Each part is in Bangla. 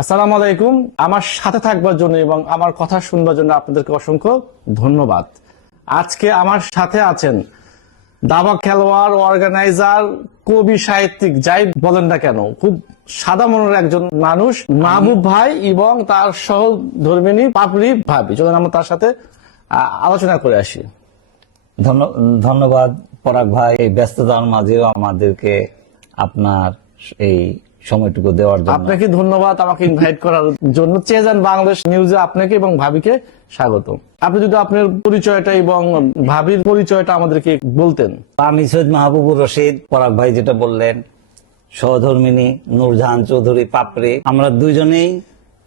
আসসালামু আলাইকুম। আমার সাথে থাকবার জন্য এবং আমার কথা শুনবার জন্য আপনাদেরকে অসংখ্য ধন্যবাদ। আজকে আমার সাথে আছেন দাবা খেলোয়াড়, অর্গানাইজার, কবি, সাহিত্যিক, যাই বলেন না কেন, খুব সাদা মনের একজন মানুষ, মাহবুব ভাই এবং তার সহধর্মিণী পাপড়ি ভাবি। চলুন আমরা তার সাথে আলোচনা করে আসি। ধন্যবাদ পরাগ ভাই, এই ব্যস্ততার মাঝেও আমাদেরকে আপনার এই সময়টুকু দেওয়ার জন্য। আপনাকে ধন্যবাদ আমাকে ইনভাইট করার জন্য। চেজান বাংলাদেশ নিউজে আপনাকে এবং ভাবিকে স্বাগত। আপনি যদি আপনার পরিচয়টা এবং ভাবির পরিচয়টা আমাদেরকে বলতেন। আমি সৈয়দ মাহবুবুর রশিদ। পরাগ ভাই যেটা বললেন, সহধর্মিণী নূরজাহান চৌধুরী পাপড়ি। আমরা দুইজনেই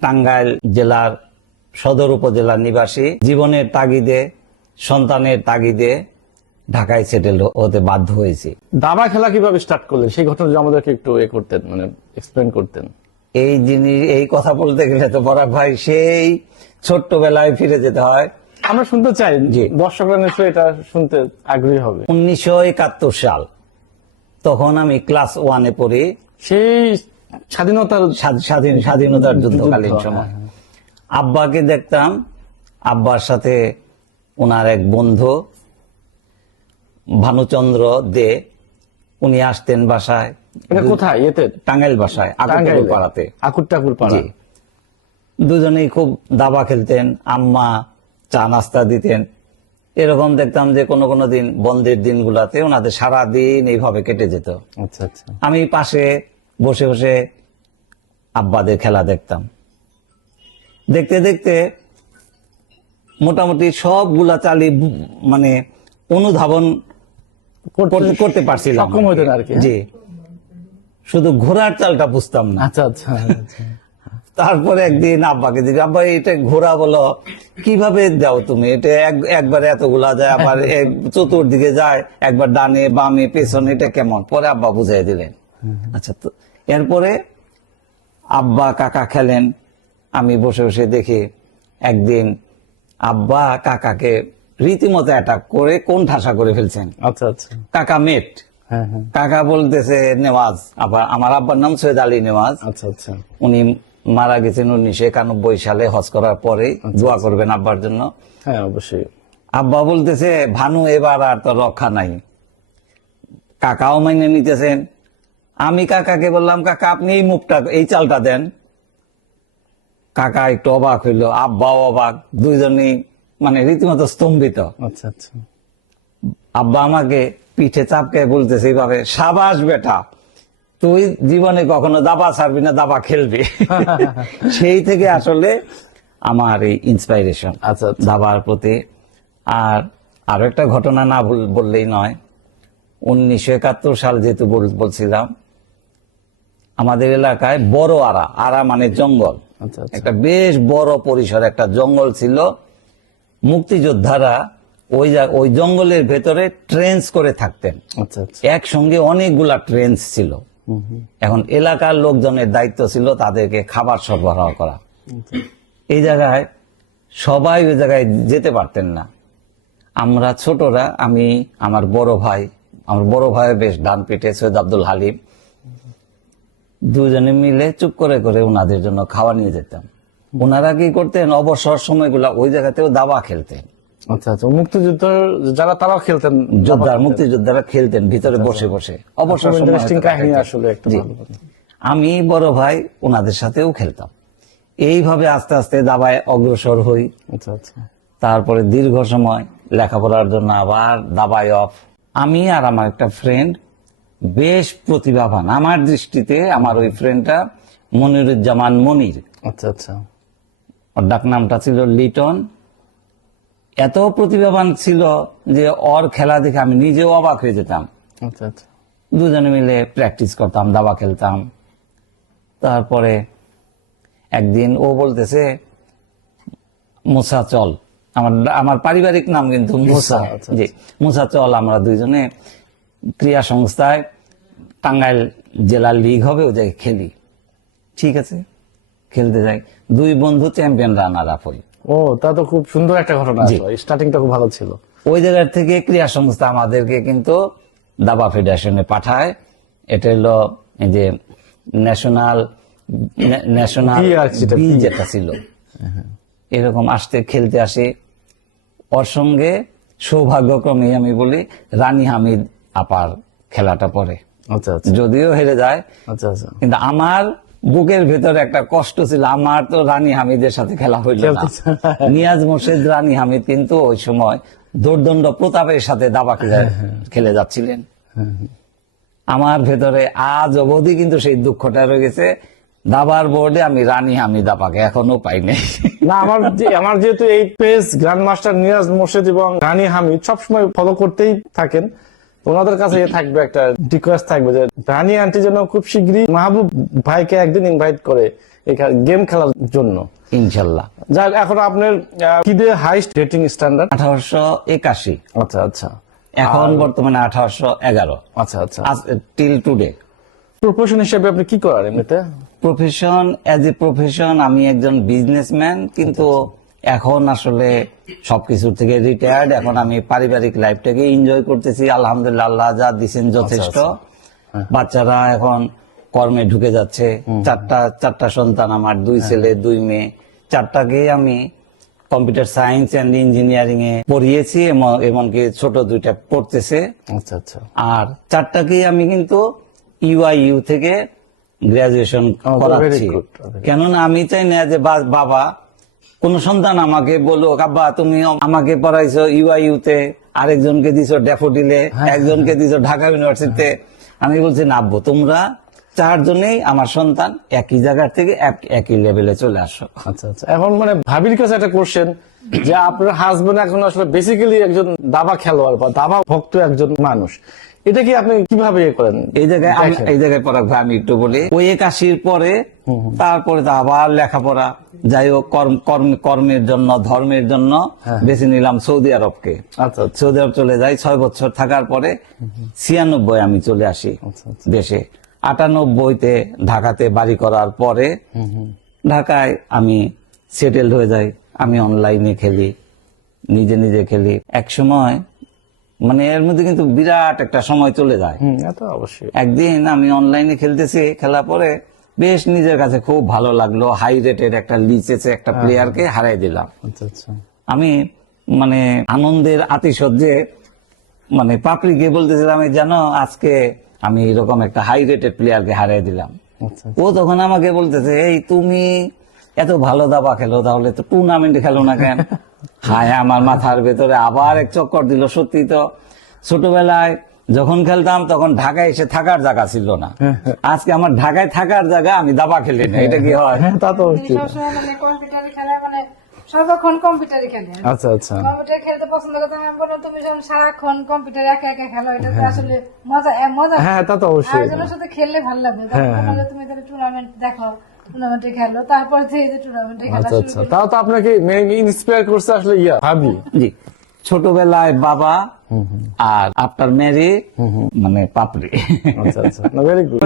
টাঙ্গাইল জেলার সদর উপজেলার নিবাসী। জীবনের তাগিদে, সন্তানের তাগিদে ঢাকায় সেটেল হতে বাধ্য হয়েছি। দাবা খেলা কিভাবে স্টার্ট করলেন সেই ঘটনা যদি আমাদেরকে একটু করতেন, মানে এক্সপ্লেন করতেন। এই কথা বলতে গেলে তো পরাগ ভাই সেই ছোট্টবেলায় ফিরে যেতে হয়। আমরা শুনতে চাই, জি। দর্শকরা নিশ্চয়ই এটা শুনতে আগ্রহী হবে। 1971 সাল, তখন আমি ক্লাস 1-এ পড়ি। সেই স্বাধীনতার স্বাধীনতার যুদ্ধকালীন যুদ্ধ, সময় হ্যাঁ। আব্বাকে দেখতাম। আব্বার সাথে ওনার এক বন্ধু ভানুচন্দ্র দে, উনি আসতেন বাসায়। এটা কোথায়? এতে টাঙ্গাইল বাসায়, টাঙ্গাইলে? আকুর পাড়াতে। আকুরটাকুর পাড়া। জি। দুজনেই খুব দাবা খেলতেন, আম্মা চা নাস্তা দিতেন। এরকম দেখতাম যে কোনো কোনো দিন বন্ধের দিনগুলাতে ওনাদের সারাদিন এইভাবে কেটে যেত। আচ্ছা আচ্ছা। আমি পাশে বসে বসে আব্বাদের খেলা দেখতাম। দেখতে দেখতে মোটামুটি সবগুলা চালি মানে অনুধাবন করতে পারছিলাম, সক্ষম হইতেন আর কি। জি। শুধু ঘোড়ার চালটা বুঝতাম না। আচ্ছা আচ্ছা। তারপরে একদিন আব্বাকে দিদি, আব্বা এটা ঘোড়া বলো কিভাবে দাও তুমি? এটা একবারে এতগুলা যায়, আবার চতুর্দিকে যায়, একবার ডানে বামে পেছনে, এটা কেমন? পরে আব্বা বুঝাই দিলেন। আচ্ছা, তো এরপরে আব্বা কাকা খেলেন, আমি বসে বসে দেখি। একদিন আব্বা কাকাকে রীতিমতো অ্যাটাক করে কোন ঠাসা করে ফেলছেন। আচ্ছা আচ্ছা। কাকা মেট। হ্যাঁ হ্যাঁ। কাকা বলতেছে নেওয়াজ। আবার আমার আব্বার নাম সৈয়দ আলী নেওয়াজ। আচ্ছা আচ্ছা। উনি মারা গেছেন 1991 সালে হজ করার পরে। দোয়া করবেন আব্বার জন্য। হ্যাঁ অবশ্যই। আব্বা বলতেছে ভানু এবার আর তো রক্ষা নাই। কাকাও মাইনে নিতেছেন। আমি কাকাকে বললাম, কাকা আপনি এই মুখটা, এই চালটা দেন। কাকা একটু অবাক হইল, আব্বাও অবাক, দুইজনেই মানে রীতিমতো স্তম্ভিত। আচ্ছা আচ্ছা। আব্বা আমাকে পিঠে চাপকে বলতেছে এইভাবে, সাবাস বেটা, তুই জীবনে কখনো দাবা ছাড়বি না, দাবা খেলবি। সেই থেকে আসলে আমার এই ইন্সপাইরেশন আচ্ছা আচ্ছা। দাবার প্রতি। আর আরো একটা ঘটনা না বললেই নয়। 1971 সাল যেহেতু বলছিলাম, আমাদের এলাকায় বড় আরা মানে জঙ্গল, আচ্ছা আচ্ছা। একটা বেশ বড় পরিসর একটা জঙ্গল ছিল। মুক্তিযোদ্ধারা ওই জঙ্গলের ভেতরে ট্রেন্স করে থাকতেন। আচ্ছা আচ্ছা। একসঙ্গে অনেকগুলা ট্রেন্স ছিল। এখন এলাকার লোকজনের দায়িত্ব ছিল তাদেরকে খাবার সরবরাহ করা। এই জায়গায় সবাই ওই জায়গায় যেতে পারতেন না। আমরা ছোটরা, আমি, আমার বড় ভাই বেশ ডান পিঠে সৈয়দ আব্দুল হালিম, দুজনে মিলে চুপ করে করে ওনাদের জন্য খাওয়া নিয়ে যেতাম। ওনারা কি করতেন, অবসর সময়গুলা ওই জায়গাতেও দাবা খেলতেন। আচ্ছা আচ্ছা। মুক্তিযুদ্ধ যারা তারাও খেলতেন, মুক্তিযোদ্ধারা খেলতেন ভিতরে বসে বসে অবসর সময়। ইন্টারেস্টিং কাহিনী আসলে একটা জি। ভালো কথা। আমি বড় ভাই ওনাদের সাথেও খেলতাম। এইভাবে আস্তে আস্তে দাবায় অগ্রসর হই। আচ্ছা আচ্ছা। তারপরে দীর্ঘ সময় লেখাপড়ার জন্য আবার দাবায় অফ। আমি আর আমার একটা ফ্রেন্ড বেশ প্রতিভাবান আমার দৃষ্টিতে। আমার ওই ফ্রেন্ডটা মনিরুজ্জামান মনির, আচ্ছা আচ্ছা। ওর ডাক নামটা ছিল লিটন। এত প্রতিভাবান ছিল যে ওর খেলা দেখে আমি নিজেও অবাক হয়ে যেতাম। আচ্ছা আচ্ছা। দুজনে মিলে প্র্যাকটিস করতাম, দাবা খেলতাম। তারপরে একদিন ও বলতেছে, মুসা চল, আমার পারিবারিক নাম কিন্তু মুসা। আচ্ছা, জি, মুসা চল, আমরা দুইজনে ক্রীড়া সংস্থায় টাঙ্গাইল জেলা লিগ হবে, ও জায়গায় খেলি। ঠিক আছে, খেলতে যাই। দুই বন্ধু চ্যাম্পিয়ন রানার আপ হই। ও, তা তো খুব সুন্দর একটা ঘটনা। স্টার্টিংটা খুব ভালো ছিল। ওই জায়গার থেকে ক্রীড়া সংস্থা আমাদেরকে কিন্তু দাবা ফেডারেশনে পাঠায়। এটা হলো এই যে ন্যাশনাল ন্যাশনাল বি আর যেটা, বি বি। যেটা ছিল, এরকম আসতে খেলতে আসে। ওর সঙ্গে সৌভাগ্যক্রমে আমি বলি রানী হামিদ আপার খেলাটা পড়ে, আচ্ছা আচ্ছা যদিও হেরে যায়, আচ্ছা আচ্ছা কিন্তু আমার বুকের ভেতরে একটা কষ্ট ছিল, আমার তো রানী হামিদের সাথে খেলা হইল না। খেলতে চায়। নিয়াজ মোর্শেদ রানী হামিদ কিন্তু ওই সময় দোর্দণ্ড প্রতাপের সাথে দাবা খেলে যাচ্ছিলেন। আমার ভেতরে আজ অবধি কিন্তু সেই দুঃখটা রয়ে গেছে, দাবার বোর্ডে আমি রানী হামিদ আপাকে এখনো পাই নাই। না আমার যেহেতু এই page grand master Niaz Morshed এবং রানী হামিদ সবসময় ফলো করতেই থাকেন, তো ওনাদের কাছে থাকবে একটা রিকোয়েস্ট থাকবে যে রানী আন্টি যেন খুব শীঘ্রই মাহবুব ভাইকে একদিন ইনভাইট করে গেম খেলার জন্য। ইনশাল্লাহ। যাক, এখন আপনার কি দিয়ে হাইস্ট রেটিং স্ট্যান্ডার্ড? 1881, আচ্ছা আচ্ছা এখন বর্তমানে 1811, আচ্ছা আচ্ছা। Till today. প্রফেশন হিসেবে আপনি কি করেন এমনিতে? প্রফেশন, অ্যাজ এ প্রফেশন আমি একজন বিজনেসম্যান, কিন্তু এখন আসলে সবকিছুর থেকে রিটায়ার্ড। এখন আমি পারিবারিক লাইফটাকে এনজয় করতেছি, আলহামদুলিল্লাহ, আল্লাহ যা দিচ্ছেন যথেষ্ট। বাচ্চারা এখন কর্মে ঢুকে যাচ্ছে, চারটা সন্তান আমার, 2 ছেলে 2 মেয়ে, চারটাকে আমি কম্পিউটার সায়েন্স এন্ড ইঞ্জিনিয়ারিং এ পড়িয়েছি, এমনকি ছোট 2টা পড়তেছে। আচ্ছা আচ্ছা আর 4টাকেই আমি কিন্তু ইউআইইউ থেকে গ্রাজুয়েশন করাচ্ছি। very good. কেননা আমি চাই না যে বাবা কোন সন্তান আমাকে বললো, আব্বা তুমি আমাকে পড়াইছো ইউআইইউ তে, আরেকজনকে দিছো ড্যাফোডিলে, একজনকে দিছো ঢাকা ইউনিভার্সিটিতে। আমি বলছি না আব্বু, তোমরা 4 জনেই আমার সন্তান, একই জায়গার থেকে একই লেভেলে চলে আসো। আচ্ছা আচ্ছা। এখন মানে ভাবির কাছে একটা কোশ্চেন, যে আপনার হাজবেন্ড এখন আসলে বেসিক্যালি একজন দাবা খেলোয়াড় বা দাবা ভক্ত একজন মানুষ, এটা কি আপনি কিভাবে করেন? এই জায়গায় পরাগ ভাই আমি একটু বলি, ওই 81 পরে তারপরে তো আবার লেখাপড়া, যাই হোক কর্মের জন্য ধর্মের জন্য বেছে নিলাম সৌদি আরবকে। আচ্ছা আচ্ছা সৌদি আরব চলে যাই, 6 বছর থাকার পরে 96 আমি চলে আসি দেশে। 98-তে ঢাকাতে বাড়ি করার পরে ঢাকায় আমি সেটেলড হয়ে যাই। আমি অনলাইনে খেলি, নিজে খেলি। এক সময় মানে এর মধ্যে কিন্তু বিরাট একটা সময় চলে যায়। এটা অবশ্যই। একদিন আমি অনলাইনে খেলতেছি, খেলা পরে বেশ নিজের কাছে খুব ভালো লাগলো, হাই রেটেড একটা লিচেছে একটা প্লেয়ারকে হারাই দিলাম। আচ্ছা আচ্ছা আমি মানে আনন্দের আতিশয্যে মানে পাপড়িকে বলতেছিলাম, এই জানো আজকে আমি এরকম একটা হাই রেটেড প্লেয়ারকে হারিয়ে দিলাম। আচ্ছা ও তখন আমাকে বলতেছে, এই তুমি এত ভালো দাবা খেলো, তাহলে তো টুর্নামেন্টে খেলো না কেন? হায়, আমার মাথার ভেতরে আবার এক চক্কর দিল। সত্যি তো, ছোটবেলায় যখন খেলতাম তখন ঢাকায় এসে থাকার জায়গা ছিল না, আজকে আমার ঢাকায় থাকার জায়গা, আমি দাবা খেলি না, এটা কি হয়? হ্যাঁ, তা তো অবশ্যই। সবসময় মানে কম্পিউটারে খেলা, মানে সর্বক্ষণ কম্পিউটারে খেলে। আচ্ছা আচ্ছা কম্পিউটার খেলতে পছন্দ করতাম। আমি বললাম তুমি যখন সারাক্ষণ কম্পিউটারে একা একা খেলো, এটা তো আসলে মজা। হ্যাঁ, তা তো অবশ্যই। আরেকজনের সাথে খেললে ভালো লাগবে। তখন বললাম যে তুমি তাহলে টুর্নামেন্ট দেখো, টুর্নামেন্টে খেলো। তারপর যে টুর্নামেন্টে খেলা আচ্ছা শুরু আচ্ছা। করলাম। তাও তো আপনাকে ইন্সপায়ার করছে আসলে ভাবি। জি, ছোটবেলায় বাবা আর আফটার ম্যারি মানে পাপড়ি। আচ্ছা আচ্ছা, ভেরি গুড।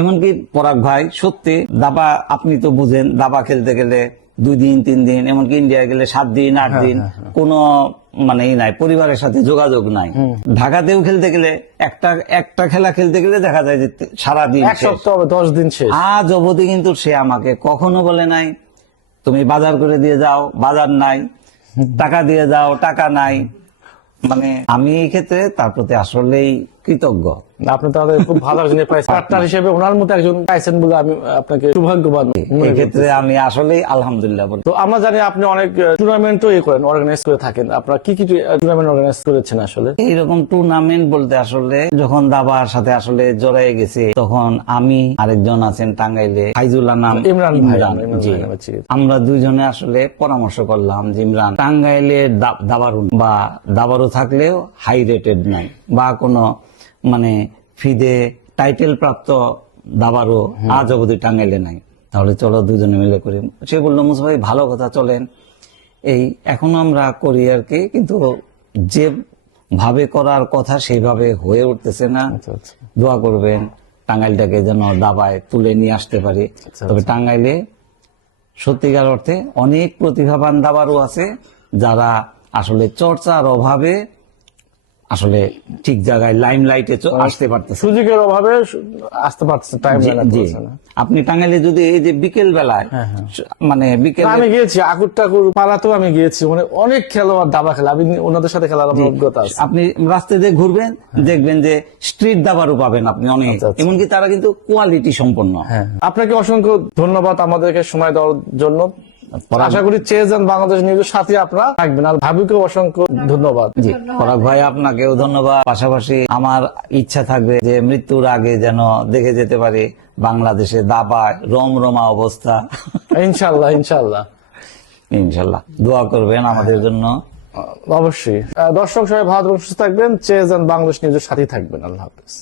এমনকি পরাগ ভাই সত্যি দাবা, আপনি তো বুঝেন, দাবা খেলতে গেলে 2 দিন 3 দিন, এমনকি ইন্ডিয়া গেলে 7 দিন 8 দিন কোনো মানে নাই, পরিবারের সাথে যোগাযোগ নাই। ঢাকাতেও খেলতে গেলে একটা খেলা খেলতে গেলে দেখা যায় যে সারাদিন, 1 সপ্তাহ 10 দিন শেষ। আজ অবধি কিন্তু সে আমাকে কখনো বলে নাই তুমি বাজার করে দিয়ে যাও, বাজার নাই, টাকা দিয়ে যাও, টাকা নাই। মানে আমি এই ক্ষেত্রে তার প্রতি আসলেই কৃতজ্ঞ। আপনি তাহলে খুব ভালো একজন পার্টনার হিসেবে ওনার মতো একজন পাইছেন বলে আমি আপনাকে সৌভাগ্যবান মনে এই করি। ক্ষেত্রে আমি আসলেই আলহামদুলিল্লাহ বলি। তো আমরা জানি আপনি অনেক টুর্নামেন্টও করেন, অর্গানাইজ করে থাকেন। আপনারা কি কি টুর্নামেন্ট অর্গানাইজ করেছেন আসলে? এইরকম টুর্নামেন্ট বলতে আসলে যখন দাবার সাথে আসলে জড়াই গেছে, তখন আমি, আরেকজন আছেন টাঙ্গাইলে ফাইজুল্লাহ নাম, ইমরান ভাই, জি, আমরা 2 জনে আসলে পরামর্শ করলাম যে ইমরান, টাঙ্গাইলের দাবারু বা দাবারু থাকলেও হাই রেটেড নাই বা কোনো মানে ফিদে টাইটেল প্রাপ্ত দাবারও আজ অবধি টাঙ্গাইলে নাই, তাহলে চলো 2 জনে মিলে করি। সে বললো, মুসা ভাই ভালো কথা, চলেন। এই এখনো আমরা করি আর কি, কিন্তু যে ভাবে করার কথা সেইভাবে হয়ে উঠতেছে না। দোয়া করবেন টাঙ্গাইলটাকে যেন দাবায় তুলে নিয়ে আসতে পারি। তবে টাঙ্গাইলে সত্যিকার অর্থে অনেক প্রতিভাবান দাবারও আছে, যারা আসলে চর্চার অভাবে আসলে ঠিক জায়গায় লাইম লাইটে আসতে পারতেছে। সুযোগের অভাবে আসতে পারছে, টাইম জি, জি। আপনি টাঙ্গাইলে যদি এই যে বিকেল বেলায় মানে বিকেল আমি গিয়েছি আকুর টাকুর পাড়াতেও আমি গিয়েছি, মানে অনেক খেলোয়াড় দাবা খেলা, আমি ওনাদের সাথে খেলার আমার অভিজ্ঞতা আছে। আপনি রাস্তায় দিয়ে ঘুরবেন, দেখবেন যে স্ট্রিট দাবারও পাবেন আপনি অনেক, আচ্ছা, আচ্ছা। এমনকি তারা কিন্তু কোয়ালিটি সম্পন্ন। হ্যাঁ, আপনাকে অসংখ্য ধন্যবাদ আমাদেরকে সময় দেওয়ার জন্য। আশা করি চেজ এন্ড বাংলাদেশ নিউজের সাথে আপনারা থাকবেন। আর ভাবিকেও অসংখ্য ধন্যবাদ। জি, পরাগ ভাই আপনাকেও ধন্যবাদ। পাশাপাশি আমার ইচ্ছা থাকবে যে মৃত্যুর আগে যেন দেখে যেতে পারি বাংলাদেশে দাবায় রমরমা অবস্থা। ইনশাল্লাহ, ইনশাল্লাহ, ইনশাল্লাহ দোয়া করবেন আমাদের জন্য। অবশ্যই। দর্শক সবাই ভালো থাকবেন, সুস্থ থাকবেন, চেজ এন্ড বাংলাদেশ নিউজের সাথে থাকবেন। আল্লাহ হাফেজ।